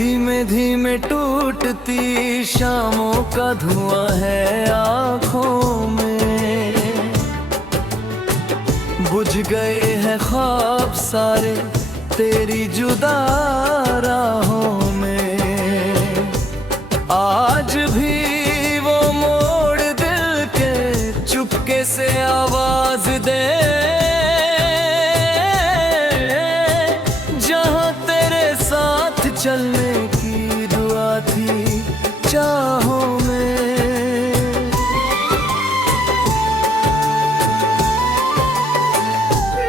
धीमे धीमे टूटती शामों का धुआं है आँखों में, बुझ गए हैं ख्वाब सारे तेरी जुदा राहों में। आज भी वो मोड़ दिल के चुपके से आवाज दे, जहाँ तेरे साथ चलने की दुआ थी चाहों में।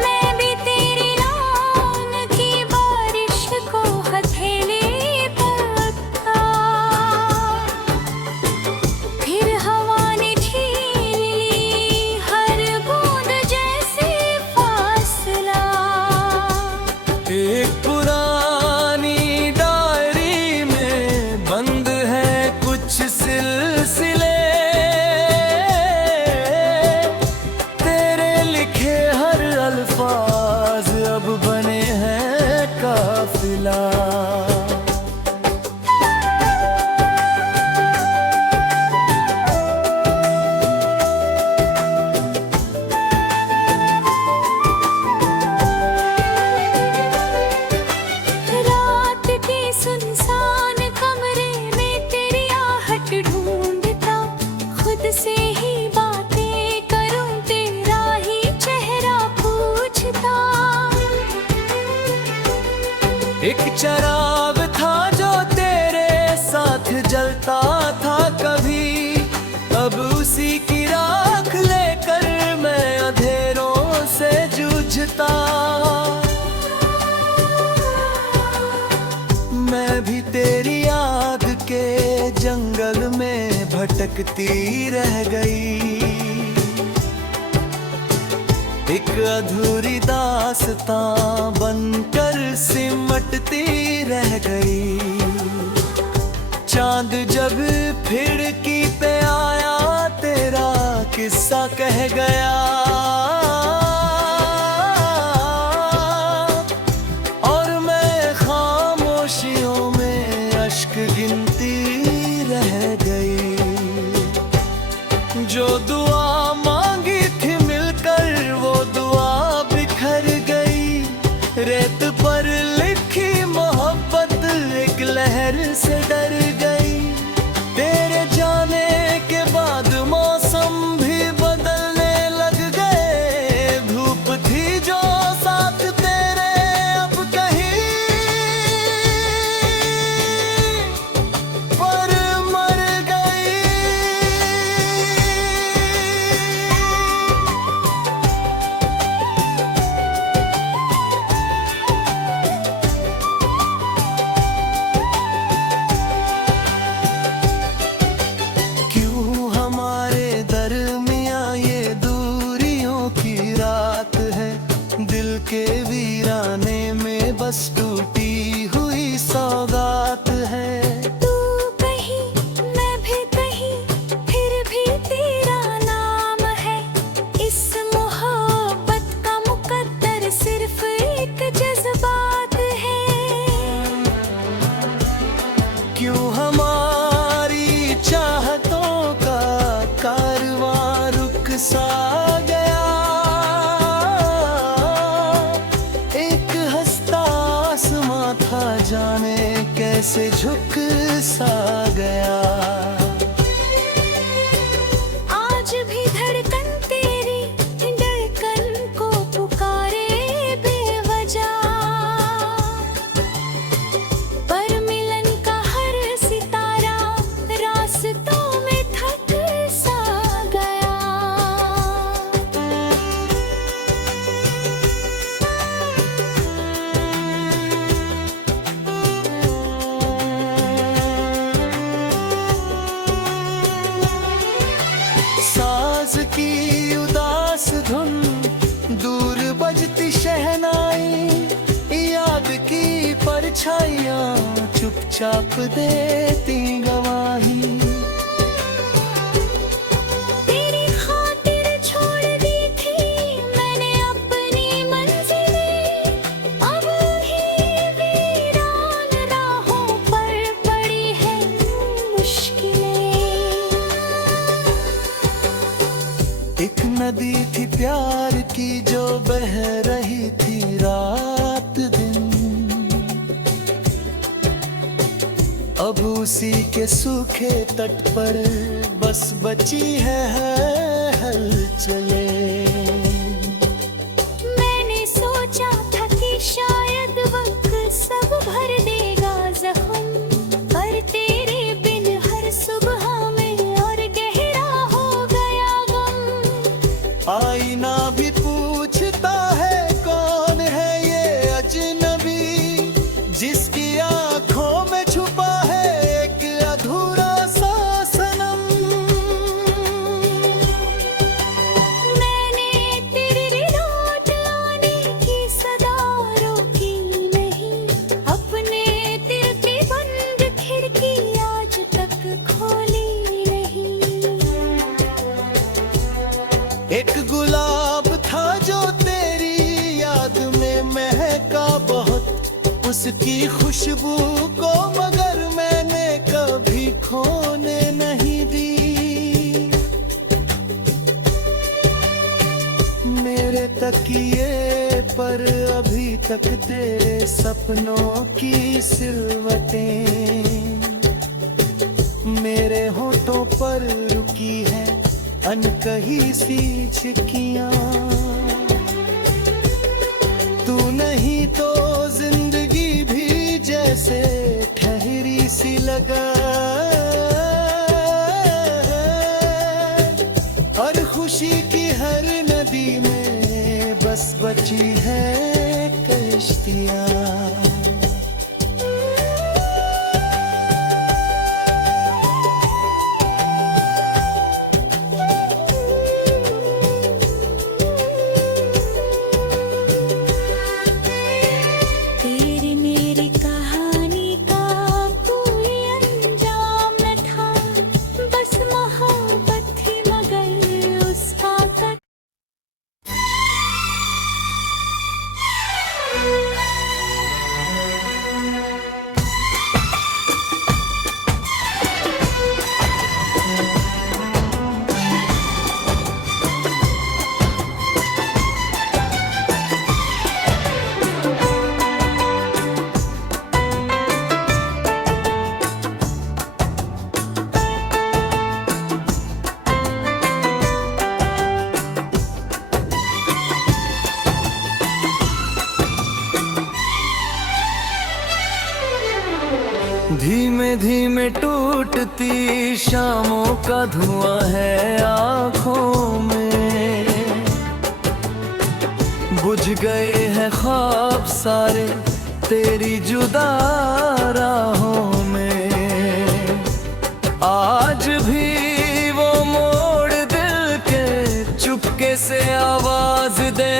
मैं भी तेरी रौन की बारिश को हथेली पर था, फिर हवा ने छीन ली हर बूंद जैसे फासला। एक पुरानी डायरी में बंद है कुछ सिलसिले, तेरे लिखे हर अल्फाज अब बने हैं काफिला। रात के सुनसान कमरे में तेरी आहट ढूंढता, खुद से ही बातें करूं तेरा ही चेहरा पूछता। एक चराग था जो तेरे साथ जलता था कभी, अब उसी की राख लेकर मैं अंधेरों से जूझता। मैं भी तेरी आग के जंगल में भटकती रह गई, एक अधूरी दास्तां बनकर सिमटती रह गई। चांद जब खिड़की पे आया तेरा किस्सा कह गया, और मैं खामोशियों में अश्क गिनती रह गई। जो दुआ मांगी थी मिलकर वो दुआ बिखर गई, रेत पर लिखी मोहब्बत एक लहर से डर गई। तेरे जाने के बाद मौसम भी बदलने लग गए, धूप थी जो साथ तेरे अब कहीं पर मर गई। क्यों हमारे दरमियाँ ये दूरियों की रात है, दिल के वीराने में बस टूटी हुई सौगात है। तू कहीं मैं भी कहीं, फिर भी तेरा नाम है। इस मोहब्बत का मुकद्दर सिर्फ एक जज्बात है। क्यों हमारी चाहतों का कारवां रुक सा गया, एक हंसता आसमां था जाने कैसे झुक सा गया। आज भी धड़कन तेरी धड़कन को पुकारे बेवजह, पर मिलन का हर सितारा रास्तों में थक सा गया। साज की उदास धुन, दूर बजती शहनाई, याद की परछाइयाँ चुपचाप देती गवाही। तेरी खातिर छोड़ दी थी मैंने अपनी मंजिलें, अब ही वीरान राहों पर नदी थी प्यार की जो बह रही थी रात दिन, अब उसी के सूखे तट पर बस बची है हलचले। मैंने सोचा था कि शायद वक्त सब भर देगा जख्म, पर तेरे बिन हर सुबह में और गहरा हो गया गम। आईना भी पूछता है कौन है ये अजनबी, जिसकी आंखों में छुपा है एक अधूरा सा सनम। मैंने तेरे लौट आने की सदा रोकी नहीं, अपने दिल की बंद खिड़की आज तक खोली नहीं। एक गुलाब था जो तेरी याद में महका बहुत, उसकी खुशबू को मगर मैंने कभी खोने नहीं दी। मेरे तकिए पर अभी तक तेरे सपनों की सिलवटें, मेरे होठों पर रुकी है अनकही सी छिपकियां। तू नहीं तो जिंदगी भी जैसे ठहरी सी लगा, और खुशी की हर नदी में बस बची है कश्तियां। तेरी मेरी कहानी का कोई अंजाम न था, बस मोहब्बत थी मगर उसका कद। धीमे धीमे टूटती शामों का धुआं है आँखों में, बुझ गए हैं ख्वाब सारे तेरी जुदा राहों में। आज भी वो मोड़ दिल के चुपके से आवाज दे,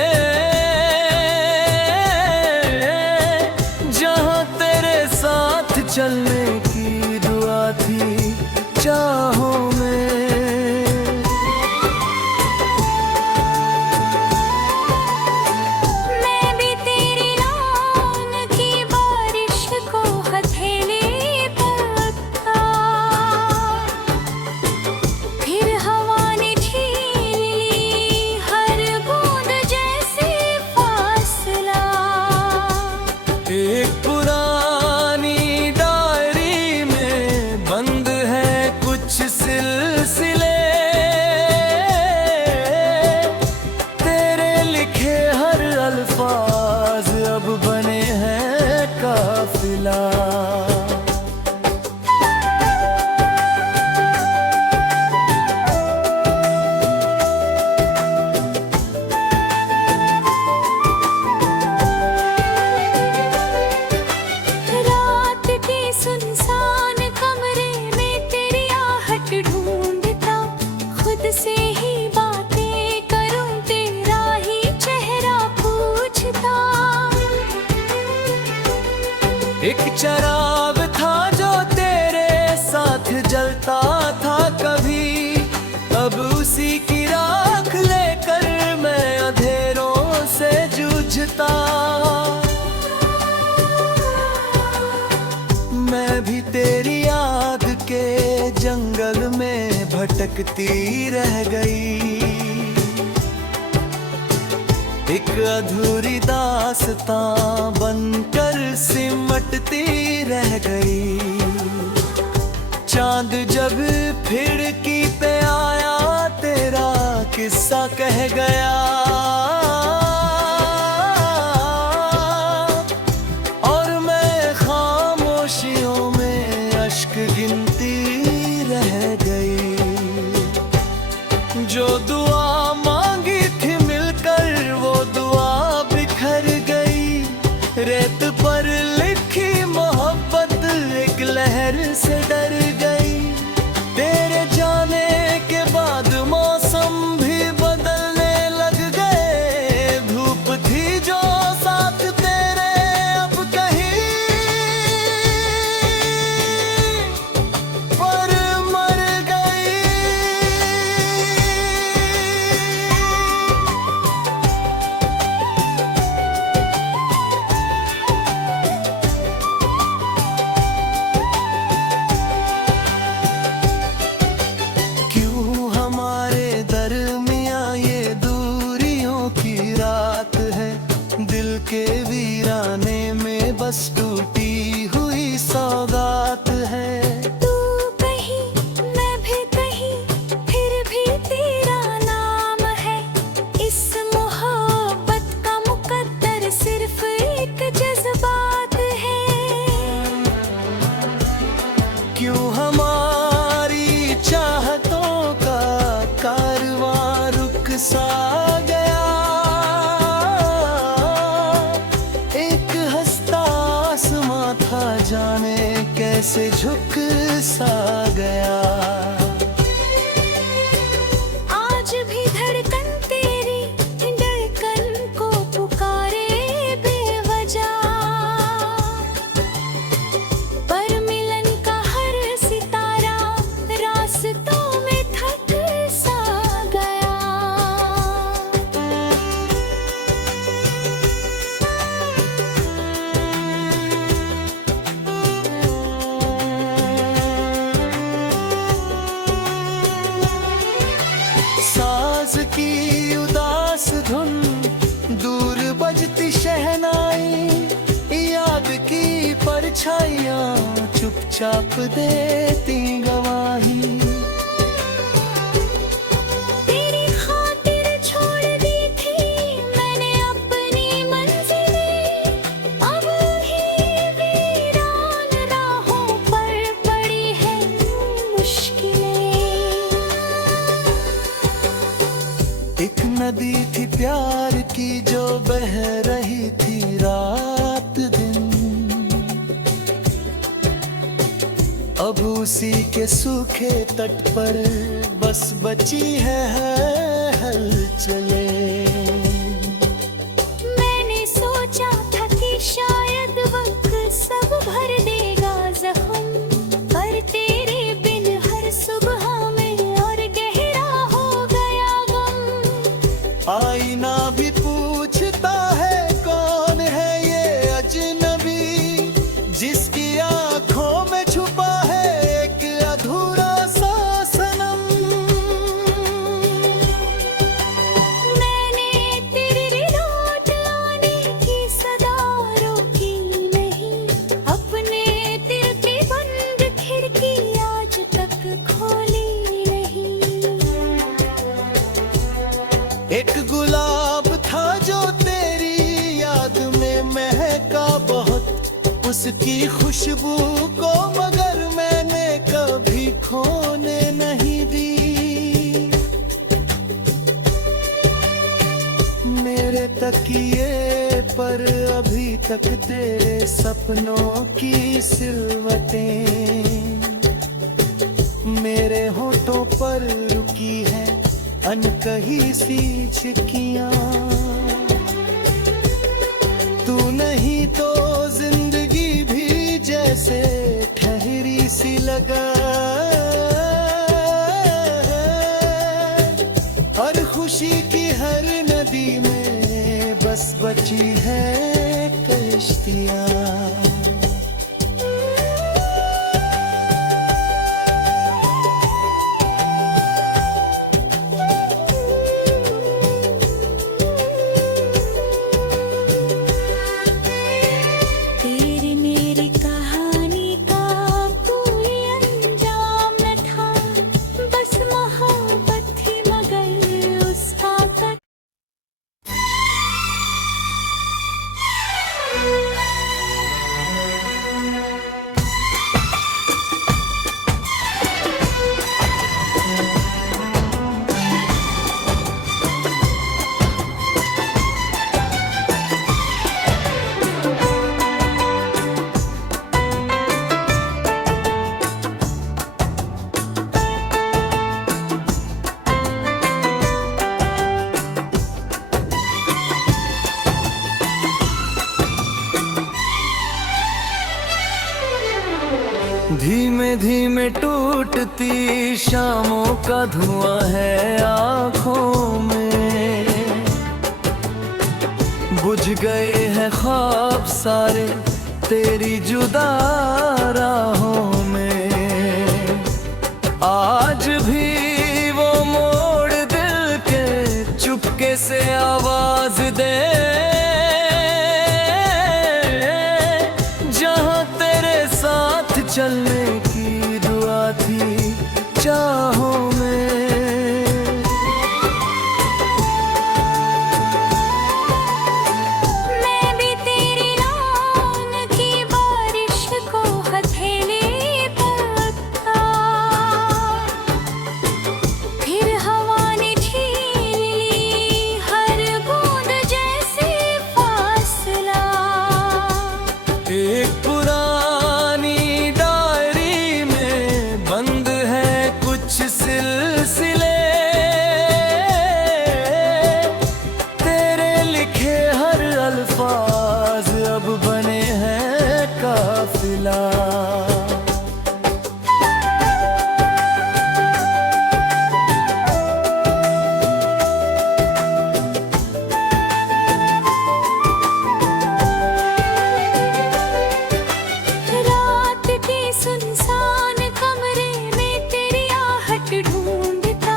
जहाँ तेरे साथ चलने की दुआ थी चाहों में। मैं भी तेरी रौन की बारिश को हथेली पर था, फिर हवा ने छीन ली हर बूंद जैसे फासला। एक पुरानी डायरी में बंद है कुछ सिलसिले, तेरे लिखे हर अल्फाज अब बने हैं काफिला। रात के सुनसान कमरे में तेरी आहट ढूंढता, खुद से ही बातें करूं तेरा ही चेहरा पूछता। एक चराग था जो तेरे साथ जलता था कभी, अब उसी की राख लेकर मैं अंधेरों से जूझता। मैं भी तेरी याद के जंगल में भटकती रह गई, अधूरी दास्तां बनकर सिमटती रह गई। चांद जब खिड़की पे आया तेरा किस्सा कह गया, और मैं खामोशियों में अश्क गिनती रह गई। जो दुआ मांगी थी मिलकर वो दुआ बिखर गई। रेत पर लिखी मोहब्बत एक लहर से डर गई। तेरे जाने के बाद मौसम भी बदलने लग गए। धूप थी जो साथ तेरे अब कहीं पर मर गई। के वीराने में बस टूटी हुई सौगात है। तू कहीं मैं भी कहीं फिर भी तेरा नाम है। इस मोहब्बत का मुकद्दर सिर्फ एक जज्बात है। क्यों हमारी चाहतों का कारवां रुक सा गया। था जाने कैसे झुक सा गया। आज भी धड़कन तेरी धड़कन को पुकारे बेवजह। पर मिलन का हर सितारा रास्तों में थक सा गया। साज की उदास धुन दूर बजती शहनाई। याद की परछाइयां चुपचाप देती गवाही। तेरी खातिर छोड़ दी थी मैंने अपनी मंजिलें। अब ही वीरान राहों पर पड़ी है मुश्किलें। एक नदी थी प्यार की जो बह रही थी रात दिन। अब उसी के सूखे तट पर बस बची है हलचले। मैंने सोचा था कि शायद वक्त सब भर देगा जख्म। पर तेरे बिन हर सुबह में और गहरा हो गया गम। आईना भी पूछता है कौन है ये अजनबी, जिसकी आंखों में छुपा है एक अधूरा सा सनम। मैंने तेरे लौट आने की सदा रोकी नहीं। अपने दिल की बंद खिड़की आज तक खोली नहीं। एक गुलाब था जो तेरी याद में महका बहुत। उसकी खुशबू को मगर मैंने कभी खोने नहीं दी। मेरे तकिए पर अभी तक तेरे सपनों की सिलवटें। मेरे होठों पर रुकी है अनकही सी छिटकियां। तू नहीं तो जिंदगी भी जैसे ठहरी सी लगा। और खुशी की हर नदी में बस बची है कश्तियां। धीमे धीमे टूटती शामों का धुआं है आँखों में। बुझ गए हैं ख्वाब सारे तेरी जुदा राहों में। आज भी वो मोड़ दिल के चुपके से आवाज दे, जहाँ तेरे साथ चलने की दुआ थी चाहों में। मैं भी तेरी रौन की बारिश को हथेली पर था, फिर हवा ने छीन ली हर बूंद जैसे फासला। एक पुरानी डायरी में बंद है कुछ सिलसिले, तेरे लिखे हर अल्फाज अब बने हैं काफिला। रात के सुनसान कमरे में तेरी आहट ढूंढता,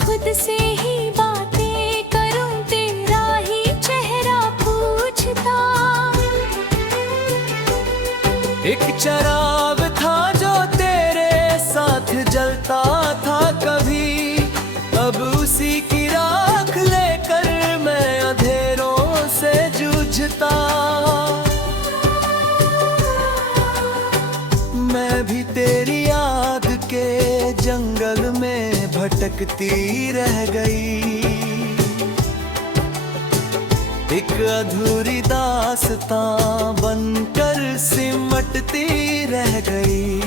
खुद से ही बातें करूं तेरा ही चेहरा पूछता। एक चराग था जो तेरे साथ जलता था कभी, अब उसी की राख लेकर मैं अंधेरों से जूझता। मैं भी तेरी याद के जंगल में भटकती रह गई, एक अधूरी दास्तां बनकर सिमटती रह गई।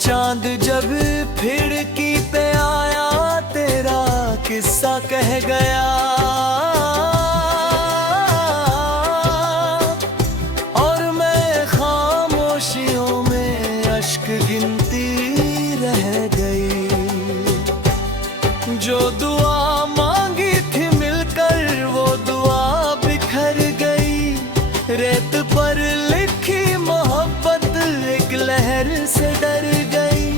चांद जब खिड़की पे आया तेरा किस्सा कह गया, और मैं खामोशियों में अश्क गिनती रह गई। जो दुआ मांगी थी मिलकर वो दुआ बिखर गई, रेत पर लिखी मोहब्बत एक लहर से डर गई।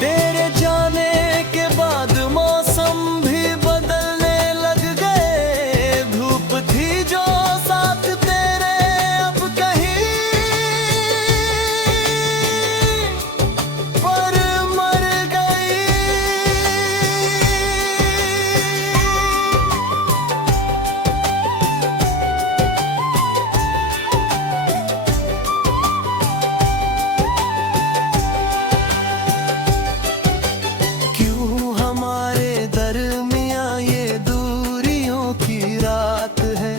तेरे जाने के बाद मौसम भी बदलने लग गए, धूप थी जो साथ तेरे अब कहीं पर मर गई। क्यों हमारे दरमियाँ ये दूरियों की रात है,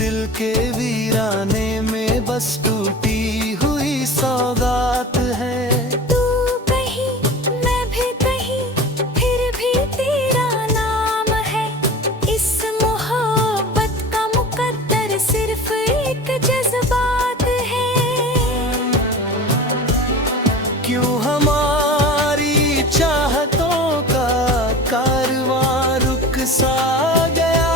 दिल के वीराने में बस टूटी हुई सौगात है। तू कहीं मैं भी कहीं, फिर भी तेरा नाम है। इस मोहब्बत का मुकद्दर सिर्फ एक जज्बात है। क्यों हमारी चाहतों का कारवां रुक सा गया,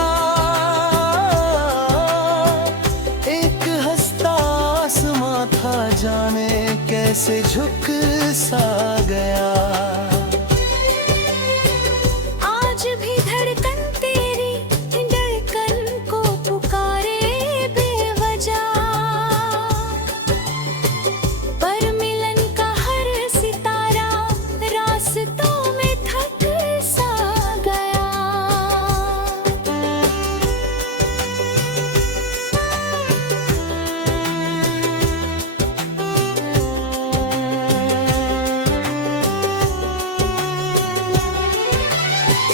एक हंसता आसमां था जाने कैसे झुक सा गया। आज भी धड़कन तेरी धड़कन को पुकारे बेवजह, पर मिलन का हर सितारा रास्तों में थक सा गया।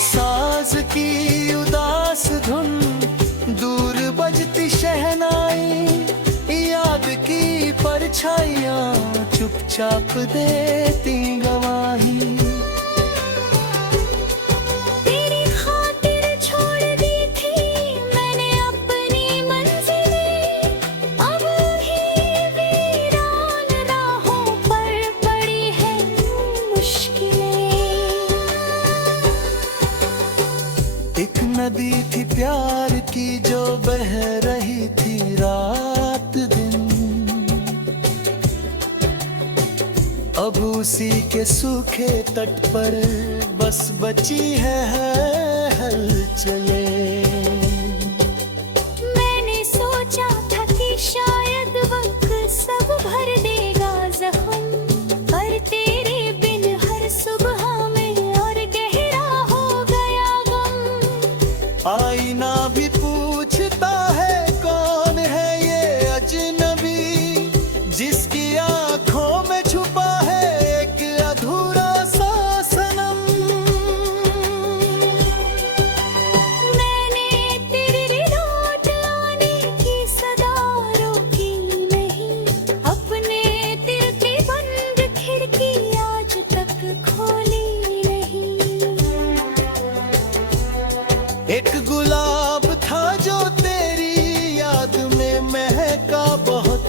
साज की उदास धुन, दूर बजती शहनाई, याद की परछाइयाँ चुपचाप देती गवाही। तेरी खातिर छोड़ दी थी मैंने अपनी मंजिलें, अब ही वीरान राहों पर नदी थी प्यार की जो बह रही थी रात दिन, अब उसी के सूखे तट पर बस बची है हलचले। मैंने सोचा था कि शायद वक्त सब भर देगा जख्म, पर तेरे बिन हर सुबह में और गहरा हो गया गम। आईना भी पूछता है कौन है ये अजनबी, जिसकी आंखों में छुपा है एक अधूरा सा सनम। मैंने तेरे लौट आने की सदा रोकी नहीं, अपने दिल की बंद खिड़की आज तक खोली नहीं। एक गुलाब था जो तेरी याद में महका बहुत,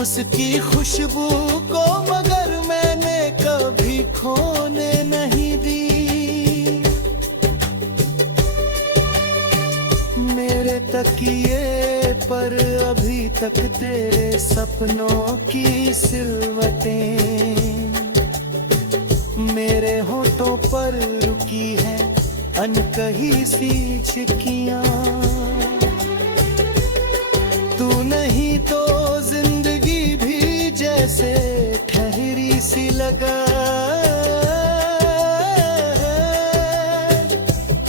उसकी खुशबू को मगर मैंने कभी खोने नहीं दी। मेरे तकिए पर अभी तक तेरे सपनों की सिलवटें, मेरे होठों पर रुकी है अनकही सी चिपकियां। तू नहीं तो जिंदगी भी जैसे ठहरी सी लगा,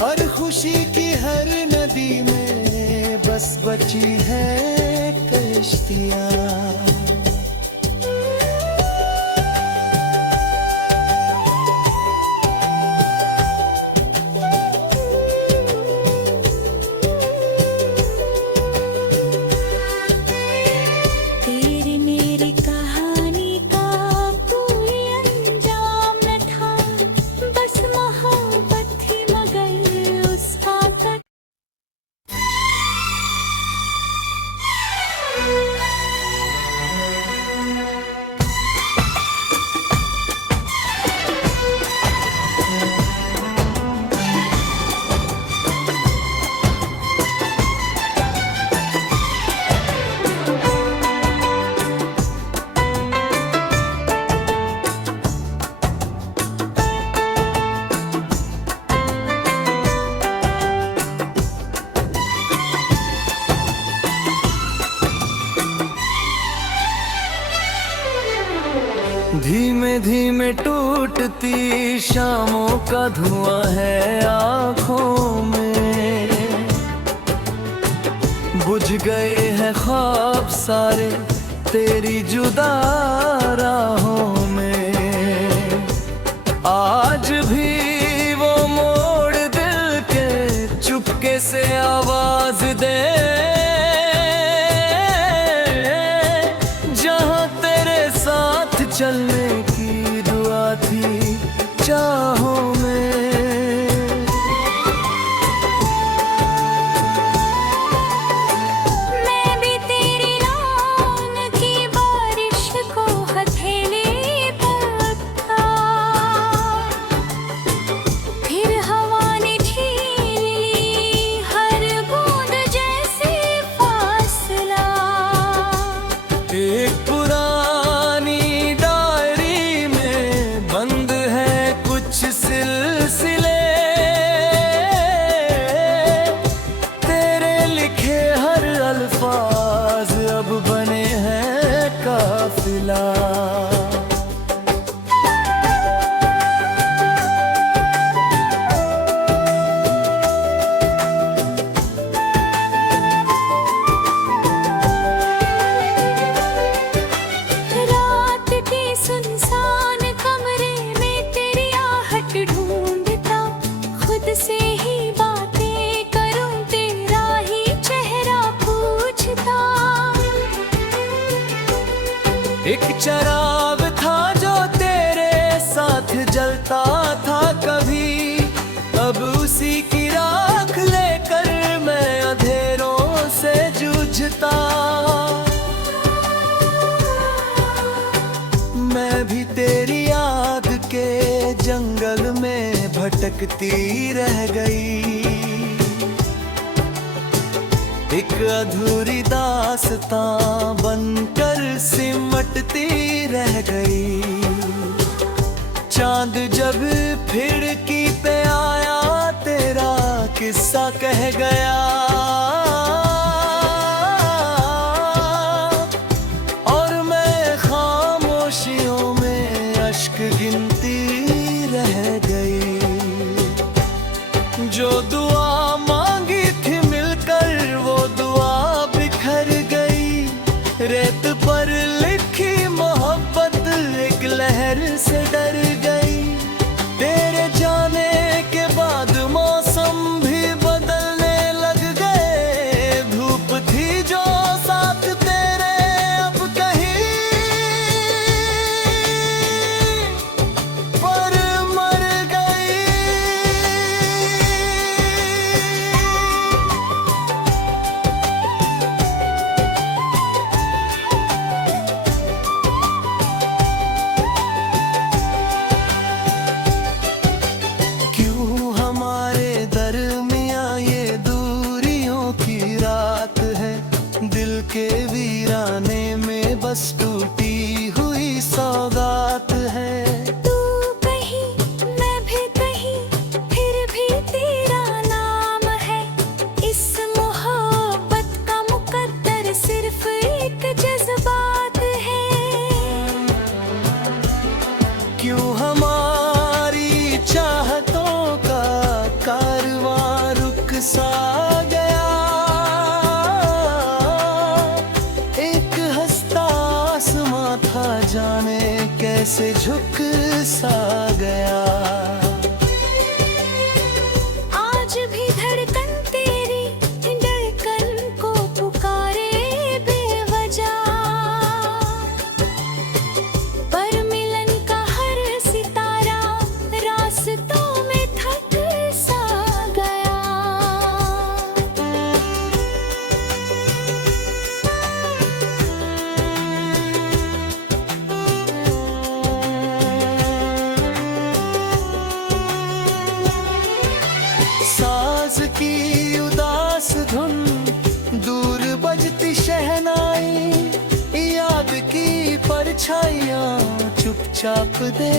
और खुशी की हर नदी में बस बची है कश्तियां। तेरी मेरी कहानी का कोई अंजाम न था, बस मोहब्बत थी मगर उसका कत। धीमे धीमे टूटती शामों का धुआं है आँखों में, बुझ गए हैं ख्वाब सारे तेरी जुदा राहों में। आज भी वो मोड़ दिल के चुपके से आवाज दे, जहाँ तेरे साथ चलने की दुआ थी चाहों में। मैं भी तेरी रौन की बारिश को हथेली पर था, फिर हवा ने छीन ली हर बूंद जैसे फासला। एक पुरानी डायरी में बंद है कुछ सिलसिले, तेरे लिखे हर अल्फाज अब बने हैं काफिला। रात के सुनसान कमरे में तेरी आहट ढूंढता, खुद से ही बातें करूं तेरा ही चेहरा पूछता। एक चराग था जो तेरे साथ जलता था कभी, अब उसी की राख लेकर मैं अंधेरों से जूझता। मैं भी तेरी याद के जंगल में भटकती रह गई, अधूरी दास्तां बनकर सिमटती रह गई। चांद जब खिड़की पे आया तेरा किस्सा कह गया, और मैं खामोशियों में अश्क गिनती रह गई। जो दुआ मांगी थी मिलकर वो दुआ बिखर गई। रेत पर लिखी मोहब्बत एक लहर से डर गई। तेरे जाने के बाद मौसम भी बदलने लग गए। धूप थी जो साथ तेरे अब कहीं पर मर गई। दिल के वीराने में बस टूटी हुई सौगात है। तू कहीं मैं भी कहीं फिर भी तेरा नाम है। इस मोहब्बत का मुकद्दर सिर्फ एक जज्बात है। क्यों हमारी चाहतों का कारवां रुक सा गया। था जाने कैसे झुक सा गया। आज भी धड़कन तेरी धड़कन को पुकारे बेवजह। पर मिलन का हर सितारा रास्तों में थक सा गया। साज की उदास धुन दूर बजती शहनाई। याद की परछाइयां चुपचाप दे